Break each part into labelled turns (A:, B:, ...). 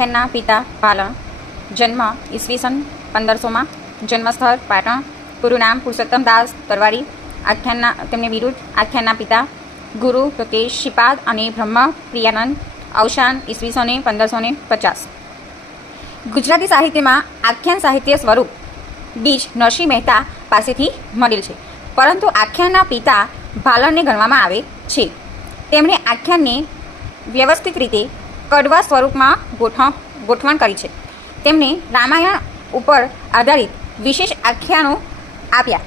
A: આખ્યાનના પિતા પાલણ જન્મ ઈસવીસન પંદરસોમાં જન્મસ્થળ પાટણ. પૂરું નામ પુરુષોત્તમ દાસ તરવારી આખ્યાનના, તેમની વિરુદ્ધ આખ્યાનના પિતા ગુરુ કે શિપાદ અને બ્રહ્મ પ્રિયાનંદ અવસાન ઈસવીસને પંદરસો ને પચાસ. ગુજરાતી સાહિત્યમાં આખ્યાન સાહિત્ય સ્વરૂપ બીજ નરસિંહ મહેતા પાસેથી મળેલ છે. પરંતુ આખ્યાનના પિતા ભાલણને ગણવામાં આવે છે. તેમણે આખ્યાનને વ્યવસ્થિત રીતે કડવા સ્વરૂપમાં ગોઠવણ ગોઠવણ કરી છે. તેમણે રામાયણ ઉપર આધારિત વિશેષ આખ્યાનો આપ્યા.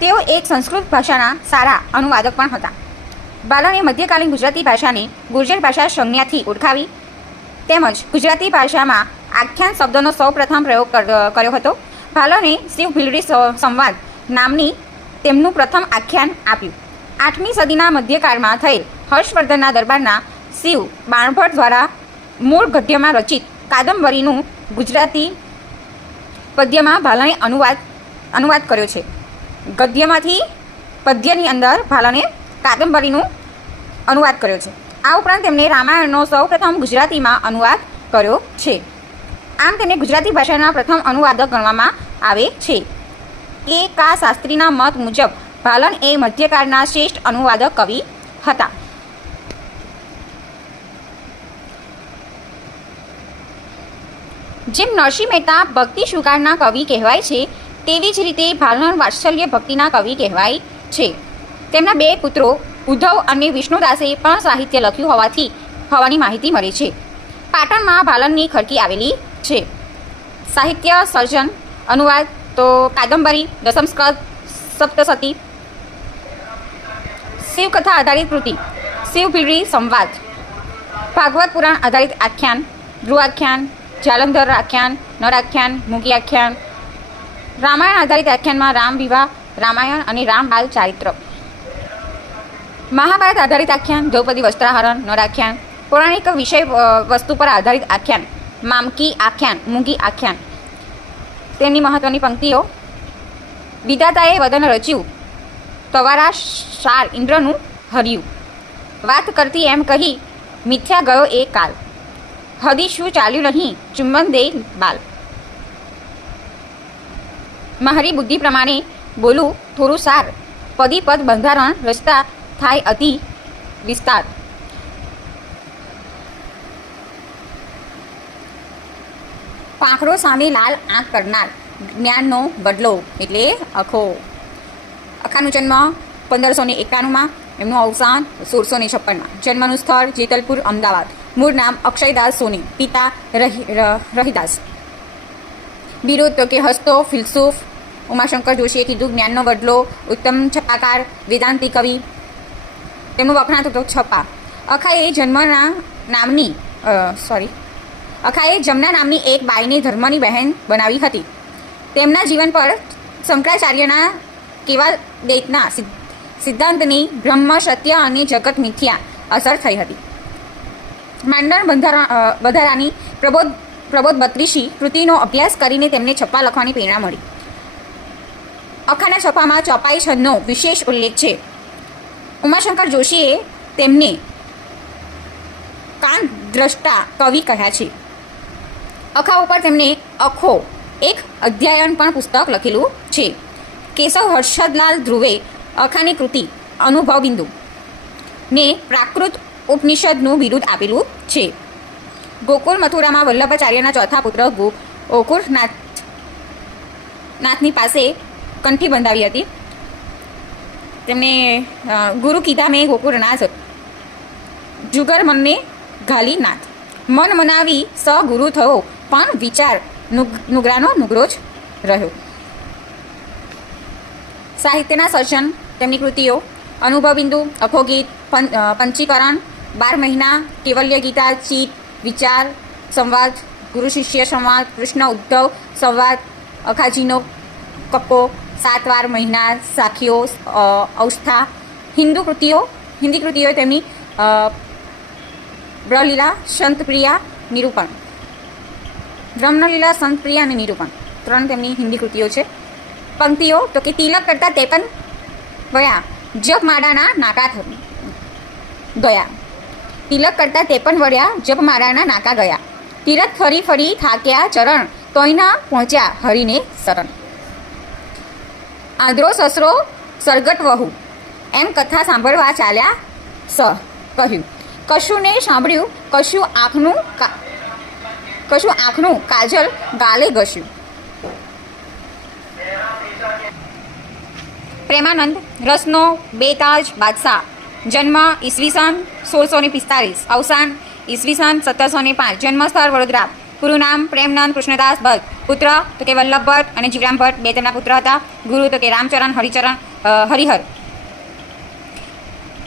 A: તેઓ એક સંસ્કૃત ભાષાના સારા અનુવાદક પણ હતા. બાલણે મધ્યકાલીન ગુજરાતી ભાષાને ગુર્જર ભાષા સંજ્ઞાથી ઓળખાવી તેમજ ગુજરાતી ભાષામાં આખ્યાન શબ્દનો સૌપ્રથમ પ્રયોગ કર્યો હતો. ભાલોને શિવ ભીલડી સંવાદ નામની તેમનું પ્રથમ આખ્યાન આપ્યું. આઠમી સદીના મધ્યકાળમાં થયેલ હર્ષવર્ધનના દરબારના શિવ બાણભટ્ટ દ્વારા મૂળ ગદ્યમાં રચિત કાદંબરીનું ગુજરાતી પદ્યમાં ભાલાને અનુવાદ અનુવાદ કર્યો છે. ગદ્યમાંથી, પદ્યની અંદર ભાલાને કાદંબરીનું અનુવાદ કર્યો છે. આ ઉપરાંત તેમણે રામાયણનો સૌપ્રથમ ગુજરાતીમાં અનુવાદ કર્યો છે. આમ તેને ગુજરાતી ભાષાના પ્રથમ અનુવાદક ગણવામાં આવે છે. કે કા શાસ્ત્રીના મત મુજબ ભાલન એ મધ્યકાળના શ્રેષ્ઠ અનુવાદક કવિ હતા. જેમ નરસિંહ મહેતા ભક્તિ સુગારના કવિ કહેવાય છે, તેવી જ રીતે ભાલન વાત્સલ્ય ભક્તિના કવિ કહેવાય છે. તેમના બે પુત્રો ઉદ્ધવ અને વિષ્ણુદાસે પણ સાહિત્ય લખ્યું હોવાથી હોવાની માહિતી મળે છે. પાટણમાં ભાલનની ખડકી આવેલી છે. સાહિત્ય સર્જન અનુવાદ તો કાદંબરી દસમસ્કદ સપ્તસતી, શિવકથા આધારિત કૃતિ શિવ ભીલડી સંવાદ, ભાગવત પુરાણ આધારિત આખ્યાન, ધ્રુવાખ્યાન જાલંધર આખ્યાન નરાખ્યાન મુગી આખ્યાન, રામાયણ આધારિત આખ્યાનમાં રામ વિવાહ, રામાયણ અને રામ બાલ ચારિત્ર. મહાભારત આધારિત આખ્યાન, દ્રૌપદી વસ્ત્રાહરણ નરાખ્યાન પૌરાણિક વિષય વસ્તુ પર આધારિત આખ્યાન, મામકી આખ્યાન, મૂંગી આખ્યાન. તેમની મહત્વની પંક્તિઓ, વિધાતાએ વદન રચ્યું, તવારા શાર ઇન્દ્રનું હર્યું. વાત કરતી એમ કહી, મિથ્યા ગયો એ કાલ. હદી શું ચાલ્યું નહીં? ચુંબન દે બાલ. મારી બુદ્ધિ પ્રમાણે બોલું થોડું સાર. પદી પદ બંધારણ રચતા થાય અતિ વિસ્તાર. પાંખડો સામે લાલ આંખ કરનાર જ્ઞાનનો બદલો એટલે અખો. અખાનો જન્મ પંદરસો ને એકાણુંમાં, એમનું અવસાન સોળસો ને છપ્પનમાં. જન્મનું સ્થળ જેતલપુર, અમદાવાદ. મૂળ નામ અક્ષયદાસ સોની, પિતા રહીદાસ. બિરુદ તો કે હસ્તો, ફિલસુફ, ઉમાશંકર જોશીએ કીધું, જ્ઞાનનો બદલો, ઉત્તમ છપાકાર વેદાંતિ કવિ. તેમનું વખણાતું તો છપા. અખાએ જન્મના નામની સોરી અખાએ જમના નામની એક બાઈને ધર્મની બહેન બનાવી હતી. તેમના જીવન પર શંકરાચાર્યના કેવા દેતના સિદ્ધાંતની બ્રહ્મ, સત્ય અને જગત મિથ્યા અસર થઈ હતી. માંડણ બંધારણ અ, બંધારાની પ્રબોધ પ્રબોધ બત્રીસી કૃતિનો અભ્યાસ કરીને તેમને છપ્પા લખવાની પ્રેરણા મળી. અખાના છપ્પામાં ચોપાઈ છંદનો વિશેષ ઉલ્લેખ છે. ઉમાશંકર જોશીએ તેમને કાન દ્રષ્ટા કવિ કહ્યા છે. અખા ઉપર તેમણે અખો એક અધ્યાયન પણ પુસ્તક લખેલું છે. કેશવ હર્ષદલાલ ધ્રુવે અખાની કૃતિ અનુભવ બિંદુ ને પ્રાકૃત ઉપનિષદનું બિરુદ આપેલું છે. ગોકુળ મથુરામાં વલ્લભાચાર્યના ચોથા પુત્ર ગો ગોકુળનાથ નાથની પાસે કંઠી બંધાવી હતી. તેમણે ગુરુ કીધા મેં ગોકુળનાથ જુગર મનને ઘાલી નાથ. મન મનાવી સ ગુરુ થયો પણ વિચાર નુગ- નુગરાનો નુગરો જ રહ્યો. સાહિત્યના સર્જન તેમની કૃતિઓ અનુભવબિંદુ અખોગીત પં- અ, પંચીકરણ બાર મહિના કેવલ્ય ગીતા, ચિત, વિચાર, સંવાદ, ગુરુ શિષ્ય સંવાદ, કૃષ્ણ ઉદ્ધવ સંવાદ, અખાજીનો કપ્પો, સાત વાર મહિના, સાખીઓ અવસ્થા, હિન્દુ કૃતિઓ, હિન્દી કૃતિઓ તેમની બ્રહલીલા સંતપ્રિયા, નિરૂપણ. બ્રહ્મલીલા, સંતપ્રિયા અને નિરૂપણ. ત્રણ તેમની હિન્દી કૃતિઓ છે. પંક્તિઓ, તો કે તિલક કરતા તે વયા ગયા. માળાના નાકા થ- ગયા. તિલક કરતા પણ વળ્યા જપ માળાના નાકા ગયા. તીરથ ફરી ફરી થાક્યા ચરણ, તોયના પહોંચ્યા હરિને શરણ. આંધ્રો સસરો સરગટ વહુ. એમ કથા સાંભળવા ચાલ્યા સ, કહ્યું. કશું ને સાંભળ્યું, કશું આંખનું કશું આંખનું કાજલ ગાલે ઘસ્યું. પ્રેમાનંદ, રસનો બેતાજ બાદશાહ. જન્મ ઈસવીસન સોળસો ને પિસ્તાલીસ અવસાન ઈસવીસન સત્તરસો ને પાંચ. જન્મસ્થળ વડોદરા. પૂરું નામ પ્રેમનંદ કૃષ્ણદાસ ભટ્ટ. પુત્ર તો કે વલ્લભ ભટ્ટ અને જીવરામ ભટ્ટ બે તેમના પુત્ર હતા. ગુરુ તો કે રામચરણ, હરિચરણ હરિહર.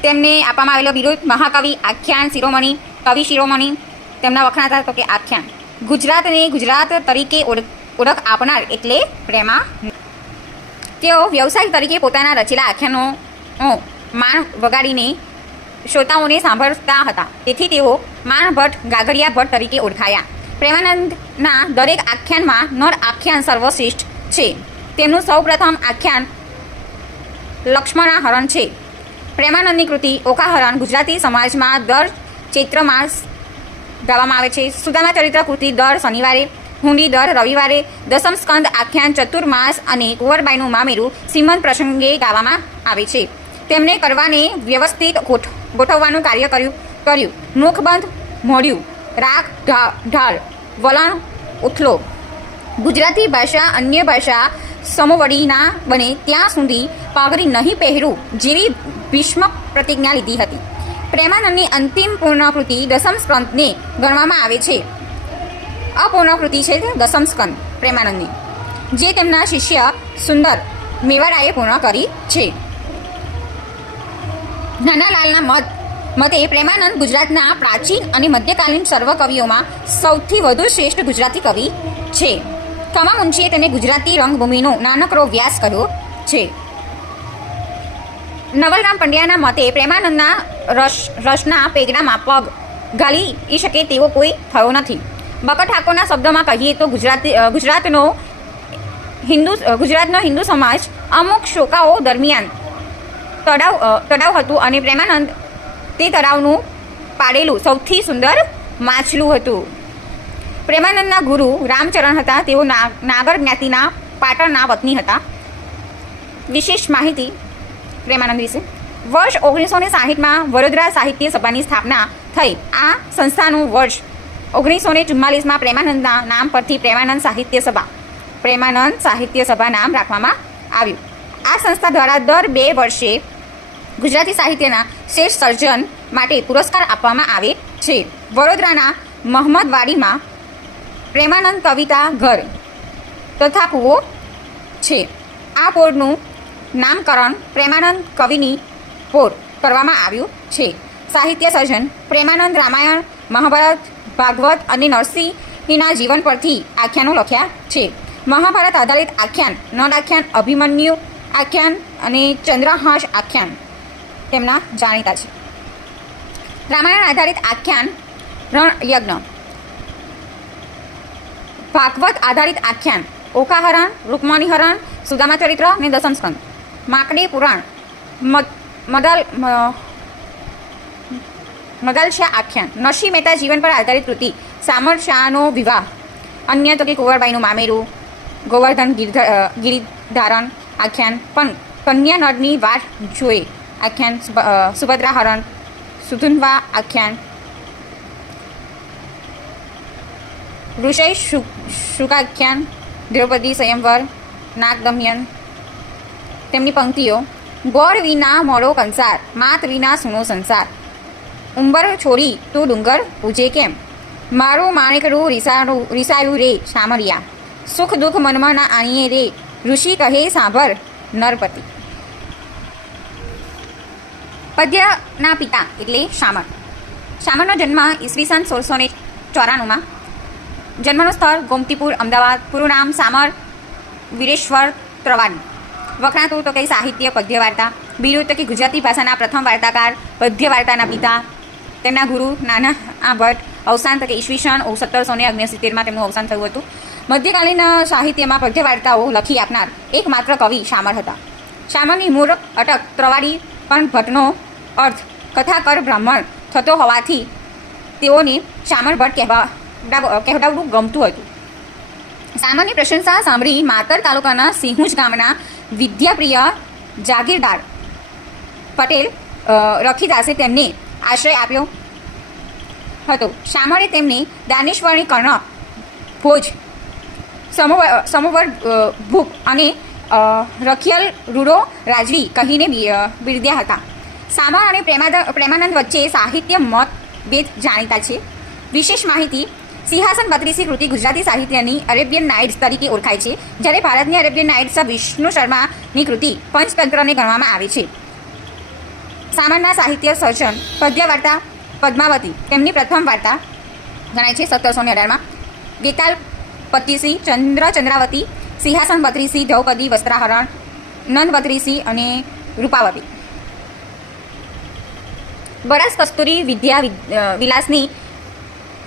A: તેમને આપવામાં આવેલો બિરુદ મહાકવિ આખ્યાન શિરોમણી, કવિ શિરોમણી, તેમના વખણાતા તો કે આખ્યાન. ગુજરાતને ગુજરાત તરીકે ઓળખ આપનાર એટલે પ્રેમા. તેઓ વ્યવસાય તરીકે પોતાના રચેલા આખ્યાનો માણ વગાડીને શ્રોતાઓને સાંભળતા હતા. તેથી તેઓ માણ ભટ્ટ ગાગડિયા ભટ્ટ તરીકે ઓળખાયા. પ્રેમાનંદના દરેક આખ્યાનમાં નર આખ્યાન સર્વશ્રેષ્ઠ છે. તેમનું સૌપ્રથમ આખ્યાન લક્ષ્મણાહરણ છે. પ્રેમાનંદની કૃતિ ઓખાહરણ ગુજરાતી સમાજમાં દર ચૈત્રમાં ગાવામાં આવે છે. સુદામા ચરિત્ર કૃતિ દર શનિવારે, હુંડી દર રવિવારે, દસમ સ્કંદ આખ્યાન ચતુર્માસ અને કુંવરબાઈનું મામેરું સીમંત પ્રસંગે ગાવામાં આવે છે. તેમણે કરવાને વ્યવસ્થિત ગોઠ, ગોઠવવાનું કાર્ય કર્યું કર્યું. મુખબંધ મોડ્યું. રાગ ઢાળ. વલણ ઉથલો. ગુજરાતી ભાષા અન્ય ભાષા સમવડી ના બને ત્યાં સુધી પાઘડી નહીં પહેરું જેવી ભીષ્મ પ્રતિજ્ઞા લીધી હતી. પ્રેમાનંદની અંતિમ પૂર્ણકૃતિ દસમ સ્કંદને ગણવામાં આવે છે. અપૂર્ણકૃતિ છે દસમ સ્કંદ, પ્રેમાનંદની. જે તેમના શિષ્ય સુંદર મેવાડાએ પૂર્ણ કરી છે. નાનાલાલના મત, મતે પ્રેમાનંદ ગુજરાતના પ્રાચીન અને મધ્યકાલીન સર્વ કવિઓમાં સૌથી વધુ શ્રેષ્ઠ ગુજરાતી કવિ છે. કમા મુનશીએ તેને ગુજરાતી રંગભૂમિનો નાનકડો વ્યાસ કર્યો છે. નવલરામ પંડ્યાના મતે પ્રેમાનંદના રસ, રસના પેગડામાં પગ ગાલી શકે તેવો કોઈ થયો નથી. બકર ઠાકોરના શબ્દોમાં કહીએ તો ગુજરાતી ગુજરાતનો હિન્દુ ગુજરાતનો હિન્દુ સમાજ અમુક શોકાઓ દરમિયાન તળાવ તળાવ હતું અને પ્રેમાનંદ તે તળાવનું પાડેલું સૌથી સુંદર માછલું હતું. પ્રેમાનંદના ગુરુ રામચરણ હતા. તેઓ નાગર જ્ઞાતિના પાટણના વતની હતા. વિશેષ માહિતી પ્રેમાનંદ વિશે. વર્ષ ઓગણીસો ને સાહીઠમાં વડોદરા સાહિત્ય સભાની સ્થાપના થઈ. આ સંસ્થાનું વર્ષ ઓગણીસો ને ચુમ્માલીસમાં પ્રેમાનંદના નામ પરથી પ્રેમાનંદ સાહિત્ય સભા, પ્રેમાનંદ સાહિત્ય સભા નામ રાખવામાં આવ્યું. આ સંસ્થા દ્વારા દર બે વર્ષે ગુજરાતી સાહિત્યના શ્રેષ્ઠ સર્જન માટે પુરસ્કાર આપવામાં આવે છે. વડોદરાના મહમદવાડીમાં પ્રેમાનંદ કવિતા ઘર તથા કૂવો છે. આ પોળનું નામકરણ પ્રેમાનંદ કવિની પોળ કરવામાં આવ્યું છે. સાહિત્ય સર્જન પ્રેમાનંદ રામાયણ, મહાભારત, ભાગવત અને નરસિંહના જીવન પરથી આખ્યાનો લખ્યા છે. મહાભારત આધારિત આખ્યાન નળ આખ્યાન અભિમન્યુ આખ્યાન અને ચંદ્રહાસ આખ્યાન તેમના જાણીતા છે. રામાયણ આધારિત આખ્યાન રણ યજ્ઞ ભાગવત આધારિત આખ્યાન, ઓકાહરણ રૂકમણી હરણ સુદામા ચરિત્ર અને દસમ સ્કંદ. માકડી પુરાણ મદ- મદાલ મ- મદાલશા આખ્યાન, નરસિંહ મહેતા જીવન પર આધારિત કૃતિ સામર શાહનો વિવાહ. અન્ય તો કે કુંવરબાઈનું મામેરું, ગોવર્ધન ગિરધ- ગિરિધારણ આખ્યાન. પણ કન્યા નળની વાત જોઈ. આખ્યાન સુભ- સુભદ્રા હરણ સુધુનવા આખ્યાન. ઋષય શુકાખ્યાન. દ્રૌપદી સ્વયંવર. નાગદમયન. તેમની પંક્તિઓ. ગોળ વિના મોડો કંસાર. માત વિના સુનો સંસાર. ઉંબર છોડી તું ડુંગર પૂજે કેમ? મારું માણેકડું રીસારું રીસાયું રે સામરિયા. સુખ દુઃખ મનમાં ના આણીએ રે. ઋષિ કહે, સાંભળ, નરપતિ. પદ્યના પિતા એટલે શામળ. શામળનો જન્મ ઈસવીસન સોળસો ને ચોરાણુંમાં. જન્મનું સ્થળ ગોમતીપુર, અમદાવાદ. પૂરું નામ સામર વીરેશ્વર ત્રવાડી વખણાતું તો કંઈ સાહિત્ય પદ્ય વાર્તા બીજું તો કે ગુજરાતી ભાષાના પ્રથમ વાર્તાકાર પદ્ય વાર્તાના પિતા, તેમના ગુરુ નાના આ ભટ્ટ અવસાન તો કે ઈસવીસન સત્તરસો ને અગ્નિસિત્તેરમાં તેમનું અવસાન થયું હતું. મધ્યકાલીન સાહિત્યમાં પદ્ય વાર્તાઓ લખી આપનાર એકમાત્ર કવિ શામળ હતા. શામળની મૂળ અટક ત્રવાડી પણ ભટ્ટનો અર્થ કથાકર બ્રાહ્મણ થતો હોવાથી તેઓને શામળ ભટ્ટ કહેવા કહેવડાવ- કહેવડાવવું ગમતું હતું. સામાન્ય પ્રશંસા સાંભળી માતર તાલુકાના સિંહુજ ગામના વિદ્યાપ્રિય જાગીરદાર પટેલ રખીદાસે તેમને આશ્રય આપ્યો હતો. શામળે તેમની દાનેશ્વરી કર્ણ ભોજ સમોવર સમોવર અ, ભૂપ અને રખિયલ રૂડો રાજવી કહીને બિરદ્યા હતા. સામા અને પ્રેમાનંદ વચ્ચે સાહિત્ય મતભેદ જાણીતા છે. વિશેષ માહિતી સિંહાસન બત્રીસી કૃતિ ગુજરાતી સાહિત્યની અરેબિયન નાઇટ્સ તરીકે ઓળખાય છે જ્યારે ભારતની અરેબિયન નાઇટ્સ વિષ્ણુ શર્માની કૃતિ પંચતંત્રને ગણવામાં આવે છે. સામાન્ય સાહિત્ય સર્જન પદ્ય વાર્તા પદ્માવતી તેમની પ્રથમ વાર્તા ગણાય છે સત્તરસો ને અઢારમાં. વેતાલ પત્રીસી ચંદ્ર ચંદ્રાવતી, સિંહાસન બત્રીસી દ્રૌપદી, વસ્ત્રાહરણ, નંદ બત્રીસી અને રૂપાવતી. બરાસ કસ્તુરી વિદ્યા વિલાસની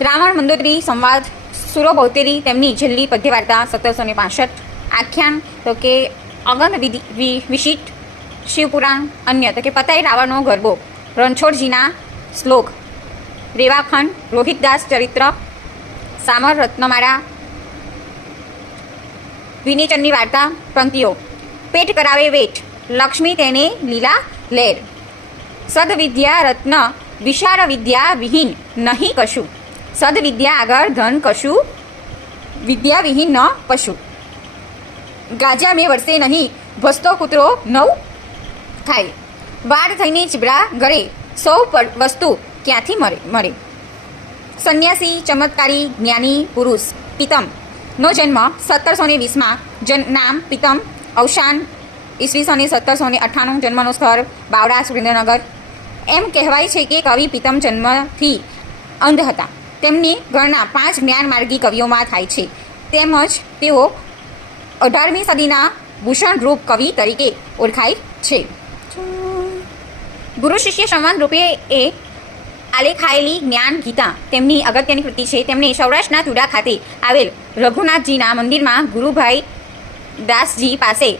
A: રાવણ મંદોદરી સંવાદ સુરો બહુતેરી તેમની છેલ્લી પદ્યવાર્તા સત્તરસો ને પાસઠ, આખ્યાન, તો કે અગન વિશિષ્ટ, શિવપુરાણ, અન્ય, તો કે પતાઈ રાવણનો ગરબો, રણછોડજીના શ્લોક, રેવાખંડ, રોહિતદાસ ચરિત્ર સામર રત્નમાળા વિનેચનની વાર્તા, પંક્તિઓ. પેટ કરાવે વેઠ લક્ષ્મી તેને લીલા લેર. સદવિદ્યા રત્ન, વિશાળ વિદ્યા વિહીન, નહીં કશું. સદવિદ્યા આગળ ધન કશું, વિદ્યા વિહીન ન પશુ. ગાજા મેં વર્ષે નહીં, ભસતો કૂતરો નવ થાય. વાડ થઈને ચીબડા ગળે, સૌ વસ્તુ ક્યાંથી મળે મળે સંન્યાસી, ચમત્કારી, જ્ઞાની, પુરુષ, પિતમ. નો જન્મ સત્તરસો ને વીસમાં. જન, નામ, પિતમ, અવસાન ઈસવીસો ને સત્તરસો ને અઠ્ઠાણું. જન્મનું સ્થળ બાવડા સુરેન્દ્રનગર. એમ કહેવાય છે કે કવિ પિતમ જન્મથી અંધ હતા. તેમની ગણના પાંચ જ્ઞાન માર્ગી કવિઓમાં થાય છે. તેમજ તેઓ અઢારમી સદીના ભૂષણરૂપ કવિ તરીકે ઓળખાય છે. ગુરુ શિષ્ય સંવાદ રૂપે એ આલેખાયેલી જ્ઞાન ગીતા. તેમની અગત્યની કૃતિ છે, તેમણે સૌરાષ્ટ્રના તુડા ખાતે આવેલ રઘુનાથજીના મંદિરમાં ગુરુભાઈ દાસજી પાસે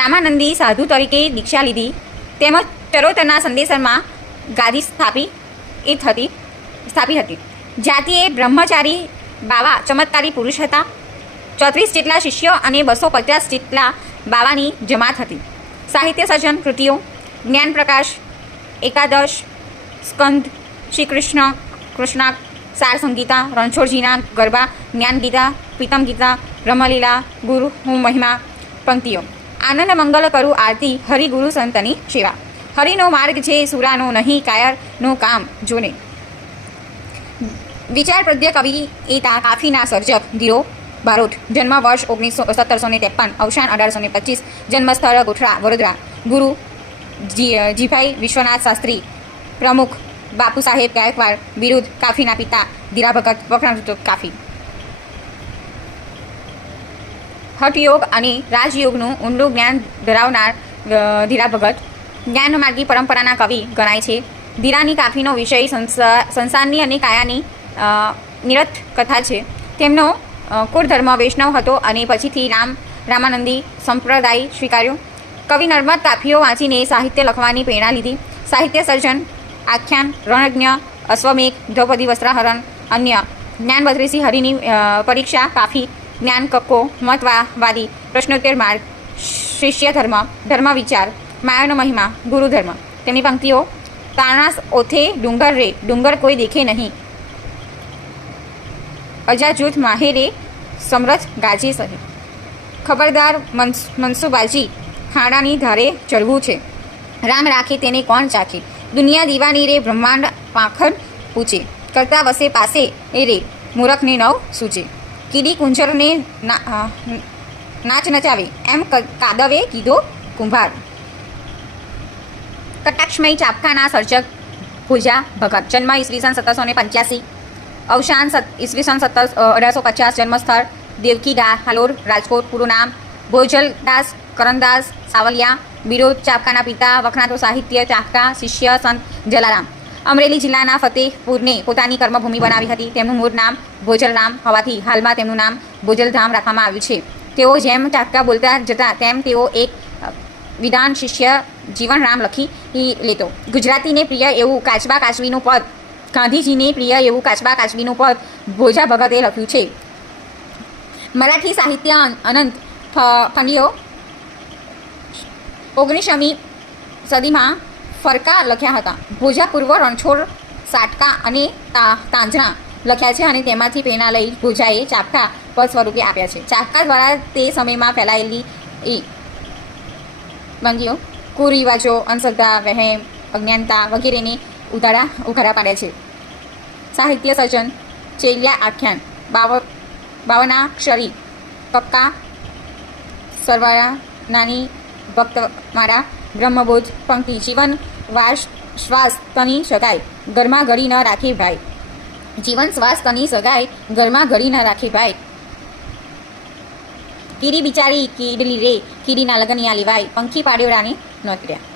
A: રામાનંદી સાધુ તરીકે દીક્ષા લીધી. તેમજ ચરોતરના સંદેશરમાં ગાદી સ્થાપી, એ હતી સ્થાપી હતી. જાતિએ બ્રહ્મચારી બાવા ચમત્કારી પુરુષ હતા. ચોત્રીસ જેટલા શિષ્યો અને બસો પચાસ જેટલા બાવાની જમાત હતી. સાહિત્ય સર્જન કૃતિઓ, જ્ઞાન પ્રકાશ, એકાદશ, સ્કંદ શ્રી કૃષ્ણ કૃષ્ણા સાર સંગીતા, રણછોડજીના ગરબા, જ્ઞાન ગીતા, પ્રીતમ ગીતા, રમલીલા, ગુરુ, હું મહિમા, પંક્તિઓ. આનંદ મંગલ કરું આરતી હરિ ગુરુ સંતની સેવા. હરિનો માર્ગ છે સુરાનો નહીં કાયરનું કામ જોને. વિચાર પ્રદ્ય કવિ એતા કાફીના સર્જક ધીરો બારોટ. જન્મ વર્ષ ઓગણીસો સત્તરસો ને ત્રેપન, અવસાન અઢારસો ને પચીસ જન્મસ્થળ ગોઠરા વડોદરા. ગુરુ જી, જીભાઈ વિશ્વનાથ શાસ્ત્રી, પ્રમુખ બાપુ સાહેબ ગાયકવાડ વિરુદ્ધ કાફીના પિતા ધીરા ભગત વખણાવૃત કાફી. હઠયોગ અને રાજયોગનું ઊંડું જ્ઞાન ધરાવનાર ધીરા ભગત જ્ઞાનમાર્ગી પરંપરાના કવિ ગણાય છે. ધીરાની કાફીનો વિષય સંસા- સંસારની અને કાયાની નિરથ કથા છે. તેમનો કુળ ધર્મ વૈષ્ણવ હતો અને પછીથી રામ, રામાનંદી સંપ્રદાય સ્વીકાર્યો. કવિ નર્મદ કાફીઓ વાંચીને સાહિત્ય લખવાની પ્રેરણા લીધી. સાહિત્ય સર્જન આખ્યાન રણજ્ઞ અશ્વમેઘ, દ્રૌપદી વસ્ત્રાહરણ, અન્ય. જ્ઞાન બદ્રીસિંહ હરિની પરીક્ષા, કાફી, જ્ઞાન કક્કો મતવાવાદી પ્રશ્નોત્તર માર્ગ, શિષ્ય ધર્મ ધર્મ વિચાર, માયાનો મહિમા, ગુરુ ધર્મ. તેમની પંક્તિઓ, તાણાસ ઓથે ડુંગર રે, ડુંગર કોઈ દેખે નહીં. અજાજૂથ માહેરે, સમરથ ગાજી સહે. ખબરદાર મનસ- મનસુબાજી ખાડાની ધારે ચડવું છે. રામ રાખે તેને કોણ ચાખે? દુનિયા દીવાની રે બ્રહ્માંડ પાંખર પૂછે. કરતા વસે પાસે એ રે, મૂરખને નવ સૂચે કીડી કુંજરને નાચ નચાવે. એમ કાદવે કીધો કુંભાર. કટાક્ષમય ચાપખાના સર્જક ભુજા ભગત. જન્મ ઈસવીસન સત્તરસો ને પંચ્યાસી. અવસાન ઈસવીસન સત્તર અઢારસો પચાસ જન્મસ્થળ દેવકી દા હાલોર, રાજકોટ, પૂરું નામ ભોજલદાસ, કરણદાસ, સાવલિયા બિરોદ ચાપકાના પિતા, વખણાતો સાહિત્ય ચાપકા શિષ્ય સંત જલારામ. અમરેલી જિલ્લાના ફતેહપુરને પોતાની કર્મભૂમિ બનાવી હતી. તેમનું મૂળ નામ ભોજલરામ હોવાથી હાલમાં તેમનું નામ ભોજલધામ રાખવામાં આવ્યું છે. તેઓ જેમ ચાપકા બોલતા જતા તેમ તેઓ એક વિધાન શિષ્ય જીવન રામ લખી લેતો. ગુજરાતીને પ્રિય એવું કાચબા કાચવીનું પદ, ગાંધીજીને પ્રિય એવું કાચબા કાચબીનું પદ ભોજા ભગતે લખ્યું છે. મરાઠી સાહિત્ય અનંત ફંડીઓ ઓગણીસમી સદીમાં ફરકા લખ્યા હતા. ભોજા પૂર્વ રણછોડ, સાટકા અને તાંજણા લખ્યા છે અને તેમાંથી પેના લઈ ભોજાએ ચાપકા પદ સ્વરૂપે આપ્યા છે. ચાપકા દ્વારા તે સમયમાં ફેલાયેલી એ વાનગીઓ કુરિવાજો, અંધશ્રદ્ધા, વહેમ, અજ્ઞાનતા વગેરેને ઉધારા ઉઘાડા પાડ્યા છે. સાહિત્ય સર્જન, ચેલિયા આખ્યાન, બાવ, બાવનાક્ષરી કક્કા સરવાળા નાની ભક્તમાળા બ્રહ્મબોધ પંક્તિ જીવન વાસ શ્વાસ તની સગાઈ, ઘરમાં ઘડી ન રાખી ભાઈ. જીવન શ્વાસ તની સગાઈ, ઘરમાં ઘડી ન રાખી ભાઈ. કીડી બિચારી, કીડલી રે, કીડીના લગનિયા લેવાય, પંખી પાડ્યો પાડ્યોડાને નોતર્યા.